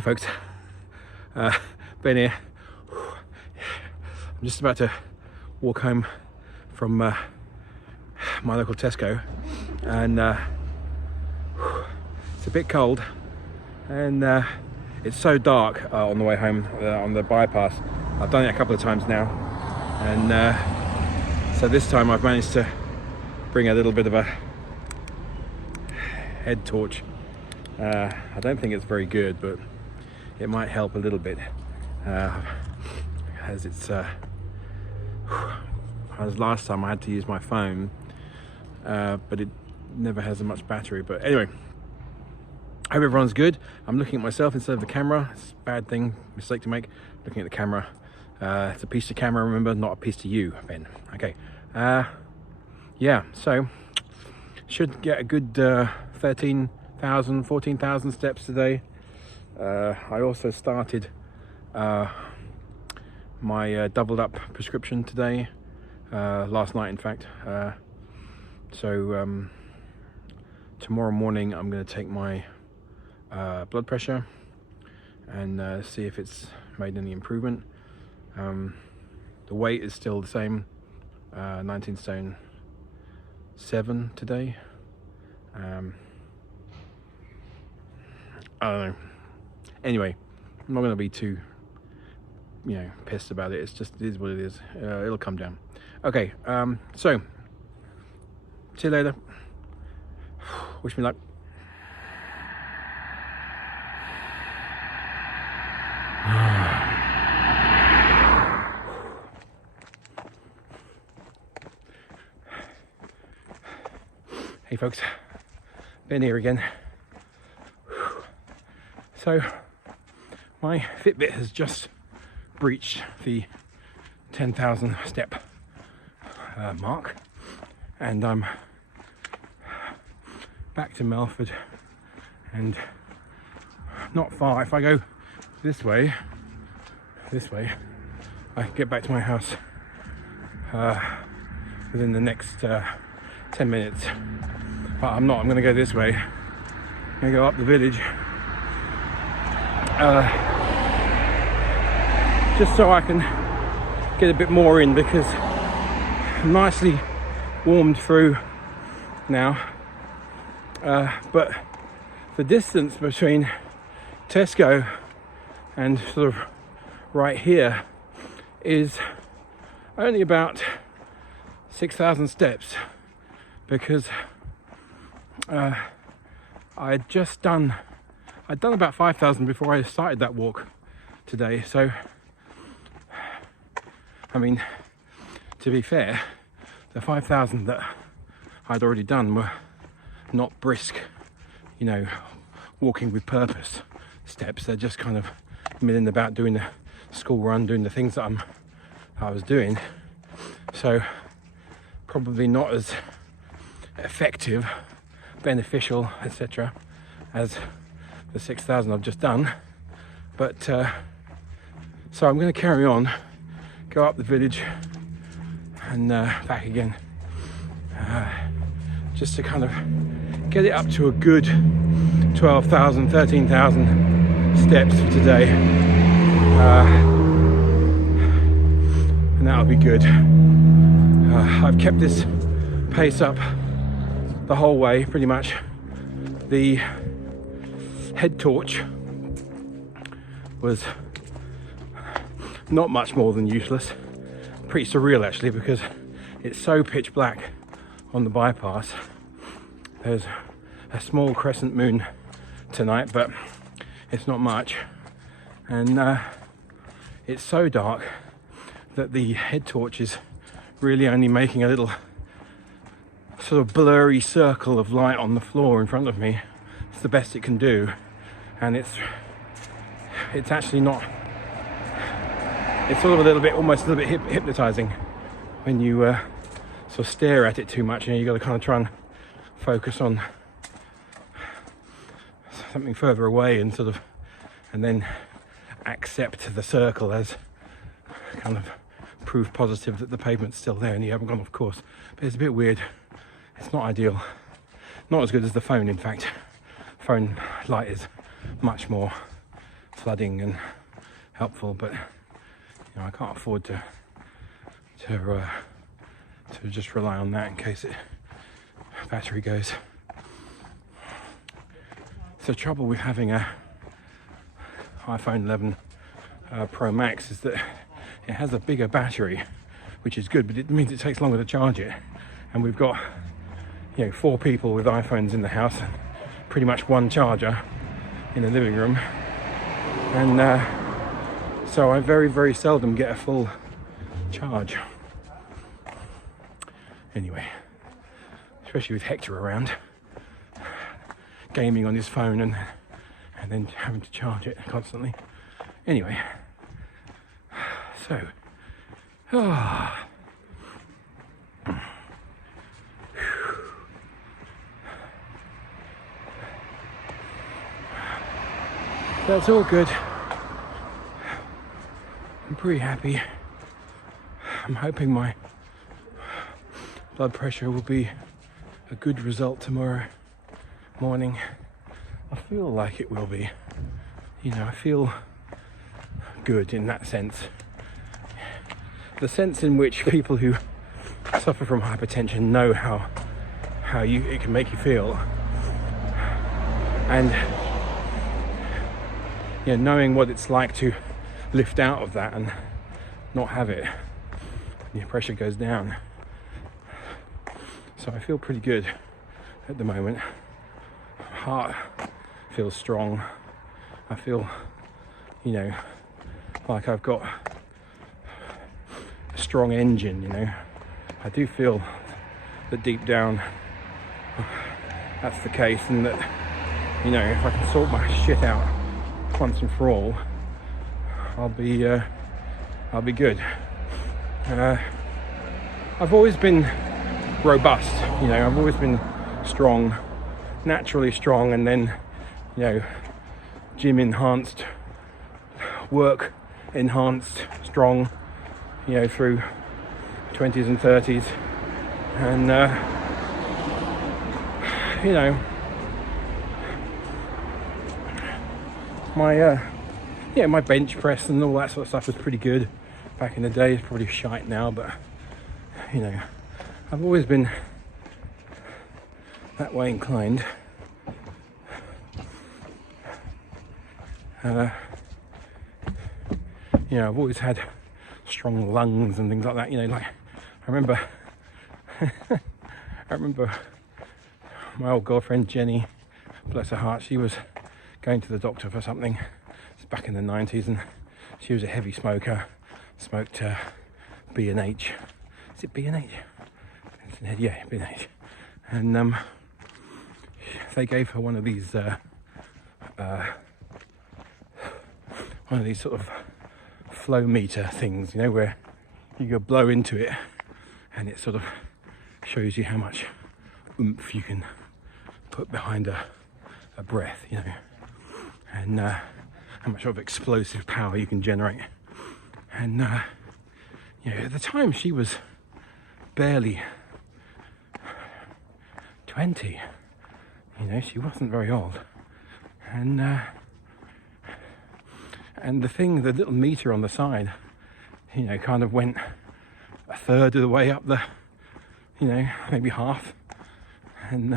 Hi folks, Ben here. I'm just about to walk home from my local Tesco, and it's a bit cold, and it's so dark on the way home on the bypass. I've done it a couple of times now, and so this time I've managed to bring a little bit of a head torch. I don't think it's very good, but it might help a little bit, as it's as last time I had to use my phone, but it never has as much battery. But anyway, I hope everyone's good. I'm looking at myself instead of the camera. It's a bad thing, mistake to make, looking at the camera. It's a piece to camera, remember, not a piece to you, Ben. Okay, yeah, so should get a good 13,000, 14,000 steps today. I also started my doubled up prescription today, last night in fact. So tomorrow morning I'm going to take my blood pressure and see if it's made any improvement. The weight is still the same, 19 stone 7 today. I don't know. Anyway, I'm not going to be too, pissed about it. It's just, it is what it is. It'll come down. Okay, so see you later. Wish me luck. Hey folks, Ben here again. So my Fitbit has just breached the 10,000 step mark, and I'm back to Melford, and not far. If I go this way, I can get back to my house within the next 10 minutes. But I'm not. I'm going to go this way. I'm going to go up the village, just so I can get a bit more in, because I'm nicely warmed through now. But the distance between Tesco and sort of right here is only about 6,000 steps, because I'd done about 5,000 before I started that walk today. So I mean, to be fair, the 5,000 that I'd already done were not brisk, walking with purpose steps. They're just kind of milling about, doing the school run, doing the things that I was doing. So probably not as effective, beneficial, etc., as the 6,000 I've just done. But so I'm going to carry on, go up the village and back again, just to kind of get it up to a good 12,000, 13,000 steps for today, and that'll be good. I've kept this pace up the whole way, pretty much. The head torch was not much more than useless. Pretty surreal actually, because it's so pitch black on the bypass. There's a small crescent moon tonight, but it's not much, and it's so dark that the head torch is really only making a little sort of blurry circle of light on the floor in front of me. It's the best it can do, and it's actually not, it's sort of a little bit, almost a little bit hypnotizing when you sort of stare at it too much. You got to kind of try and focus on something further away, and and then accept the circle as kind of proof positive that the pavement's still there and you haven't gone off course. But it's a bit weird. It's not ideal. Not as good as the phone, in fact. Phone light is much more flooding and helpful, but I can't afford to just rely on that in case battery goes. The trouble with having a iPhone 11 Pro Max is that it has a bigger battery, which is good, but it means it takes longer to charge it. And we've got 4 people with iPhones in the house, pretty much one charger in the living room, and so I very, very seldom get a full charge. Anyway, especially with Hector around, gaming on his phone and then having to charge it constantly. Anyway, so that's all good. I'm pretty happy. I'm hoping my blood pressure will be a good result tomorrow morning. I feel like it will be. I feel good in that sense. The sense in which people who suffer from hypertension know how it can make you feel. And knowing what it's like to lift out of that and not have it, your pressure goes down. So I feel pretty good at the moment. Heart feels strong. I feel, like I've got a strong engine, I do feel that deep down that's the case, and that, if I can sort my shit out once and for all, I'll be good. I've always been robust, I've always been strong, naturally strong, and then, gym enhanced, work enhanced, strong, through 20s and 30s, and my bench press and all that sort of stuff was pretty good back in the day. It's probably shite now, but I've always been that way inclined. I've always had strong lungs and things like that. Like I remember my old girlfriend Jenny, bless her heart, she was going to the doctor for something. It's back in the 90s, and she was a heavy smoker. Smoked B&H. Is it B&H? Yeah, B&H. And they gave her one of these sort of flow meter things, where you go blow into it and it sort of shows you how much oomph you can put behind a breath, and how much of explosive power you can generate. And at the time she was barely 20, she wasn't very old, and the little meter on the side, kind of went a third of the way up the, maybe half, and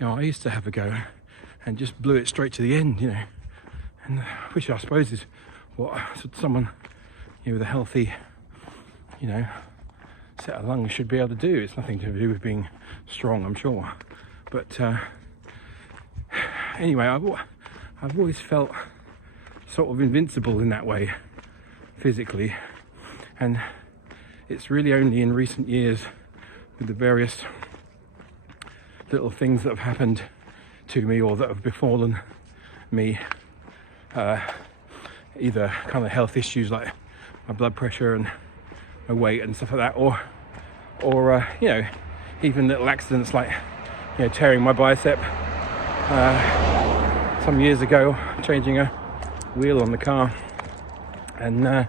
I used to have a go and just blew it straight to the end, and which I suppose is what someone with a healthy, set of lungs should be able to do. It's nothing to do with being strong, I'm sure, but anyway, I've always felt sort of invincible in that way, physically, and it's really only in recent years, with the various little things that have happened to me or that have befallen me, either kind of health issues like my blood pressure and my weight and stuff like that, or even little accidents like tearing my bicep some years ago, changing a wheel on the car, and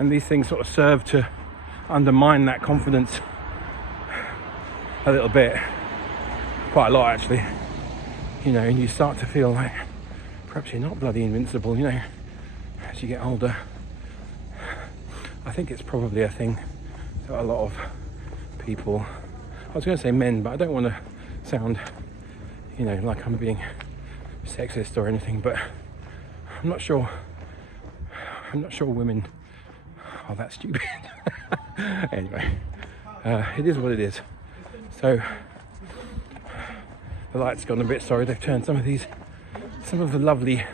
these things sort of serve to undermine that confidence a little bit, quite a lot actually, you know, and you start to feel like perhaps you're not bloody invincible, you know, as you get older. I think it's probably a thing that a lot of people, I was going to say men, but I don't want to sound, you know, like I'm being sexist or anything, but I'm not sure women are that stupid. Anyway, it is what it is. So the light's gone a bit, sorry, they've turned some of the lovely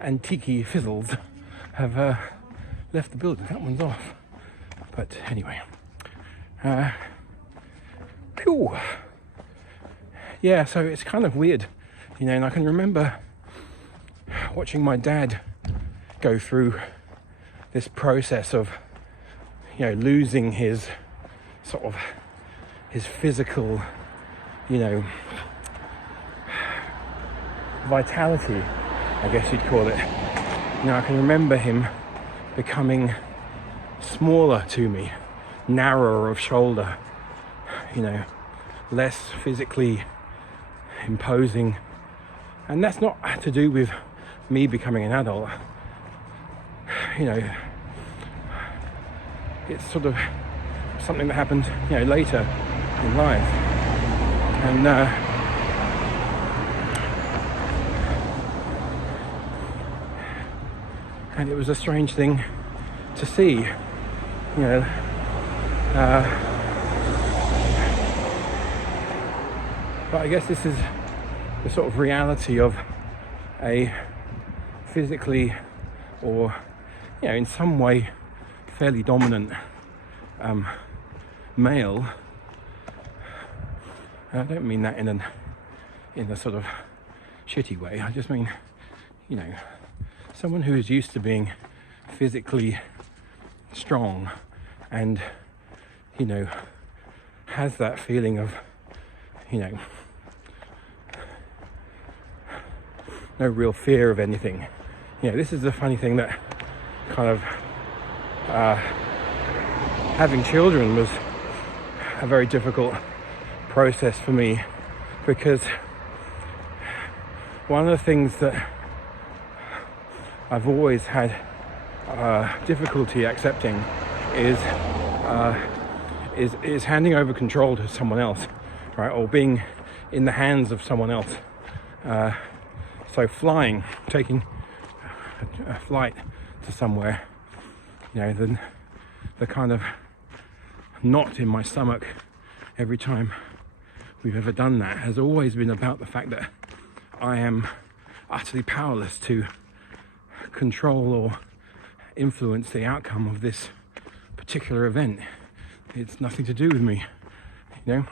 antique fizzles have left the building. That one's off, but anyway, phew. Yeah, so it's kind of weird, you know, and I can remember watching my dad go through this process of, you know, losing his sort of his physical, you know, vitality, I guess you'd call it. You know, I can remember him becoming smaller to me, narrower of shoulder, you know, less physically imposing. And that's not to do with me becoming an adult, you know, it's sort of something that happened, you know, later in life. And it was a strange thing to see, you know, but I guess this is the sort of reality of a physically, or, you know, in some way fairly dominant male. I don't mean that in a sort of shitty way. I just mean, you know, someone who is used to being physically strong and, you know, has that feeling of, you know, no real fear of anything. You know, this is the funny thing, that kind of having children was a very difficult process for me, because one of the things that I've always had difficulty accepting is handing over control to someone else, right, or being in the hands of someone else. So flying, taking a flight to somewhere, you know, the kind of knot in my stomach every time we've ever done that has always been about the fact that I am utterly powerless to control or influence the outcome of this particular event. It's nothing to do with me, you know.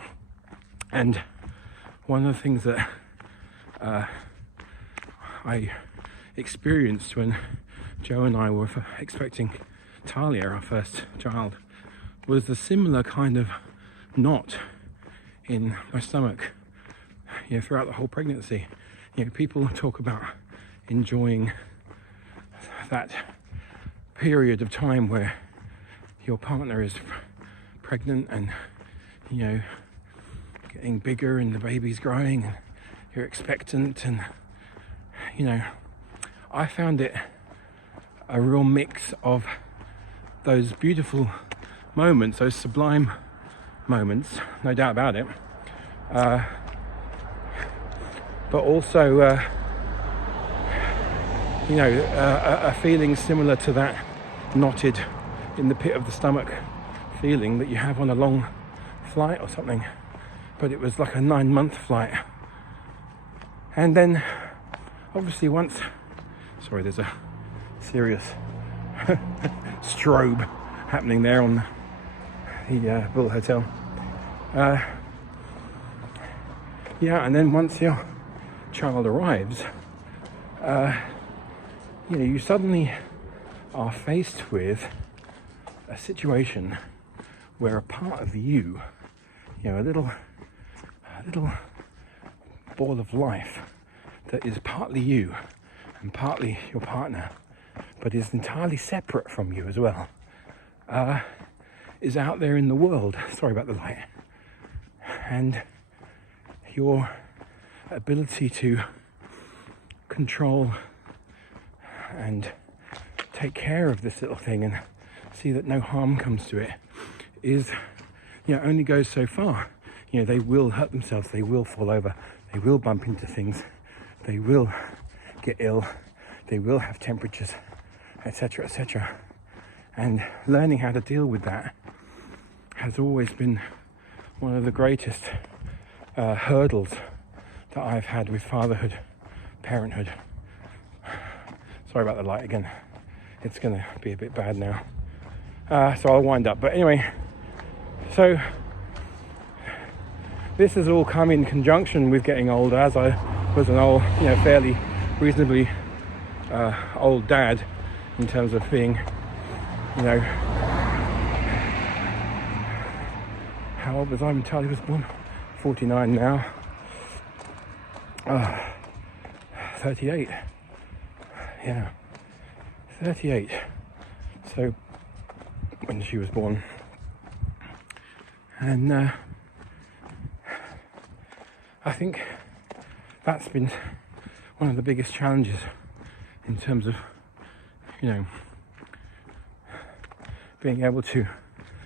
And one of the things that I experienced when Joe and I were expecting Talia, our first child, was a similar kind of knot in my stomach, you know, throughout the whole pregnancy. You know, people talk about enjoying that period of time where your partner is pregnant and, you know, getting bigger and the baby's growing and you're expectant, and, you know, I found it a real mix of those beautiful moments, those sublime moments, no doubt about it, but also you know, a feeling similar to that knotted in the pit of the stomach feeling that you have on a long flight or something. But it was like a 9-month flight. And then obviously once, sorry, there's a serious strobe happening there on the Bull Hotel. Yeah, and then once your child arrives, you know, you suddenly are faced with a situation where a part of you, you know, a little ball of life that is partly you and partly your partner, but is entirely separate from you as well, is out there in the world. Sorry about the light. And your ability to control and take care of this little thing and see that no harm comes to it is, only goes so far. They will hurt themselves, they will fall over, they will bump into things, they will get ill, they will have temperatures, etc., etc. And learning how to deal with that has always been one of the greatest hurdles that I've had with fatherhood, parenthood. Sorry about the light again. It's going to be a bit bad now. So I'll wind up. But anyway, so this has all come in conjunction with getting older, as I was an old, fairly reasonably old dad in terms of being, how old was I when Charlie was born? 49 now. 38. Yeah, 38. So when she was born, and I think that's been one of the biggest challenges in terms of, being able to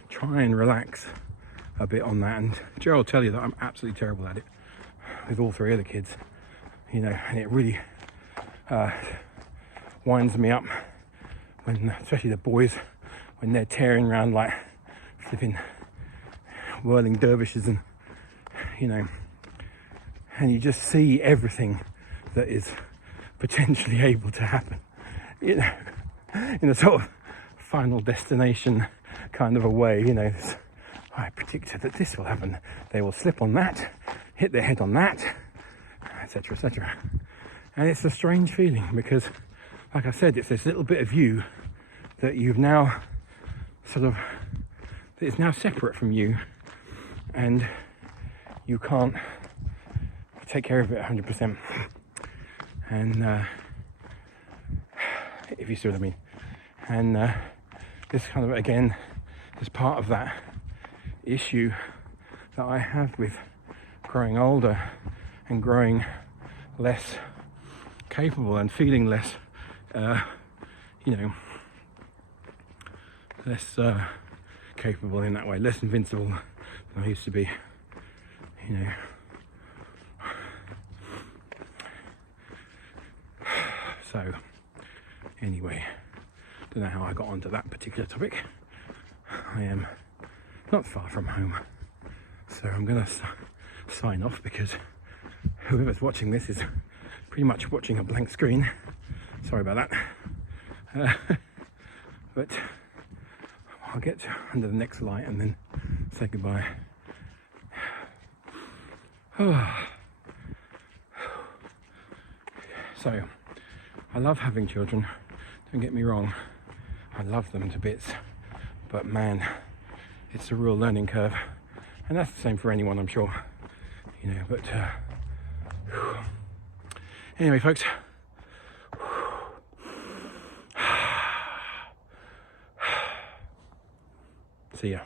try and relax a bit on that. And Joe will tell you that I'm absolutely terrible at it with all three of the kids, and it really winds me up when, especially the boys, when they're tearing around like flipping whirling dervishes, and and you just see everything that is potentially able to happen, in a sort of final destination kind of a way. I predicted that this will happen. They will slip on that, hit their head on that, etc., etc. And it's a strange feeling because, like I said, it's this little bit of you that you've now that is now separate from you, and you can't take care of it 100%. And if you see what I mean. And this kind of, again, is part of that issue that I have with growing older and growing less capable and feeling less less capable in that way, less invincible than I used to be, So anyway, don't know how I got onto that particular topic. I am not far from home, so I'm gonna sign off because whoever's watching this is pretty much watching a blank screen. Sorry about that. But I'll get under the next light and then say goodbye. So, I love having children, don't get me wrong. I love them to bits, but man, it's a real learning curve, and that's the same for anyone, I'm sure. But anyway, folks. See ya.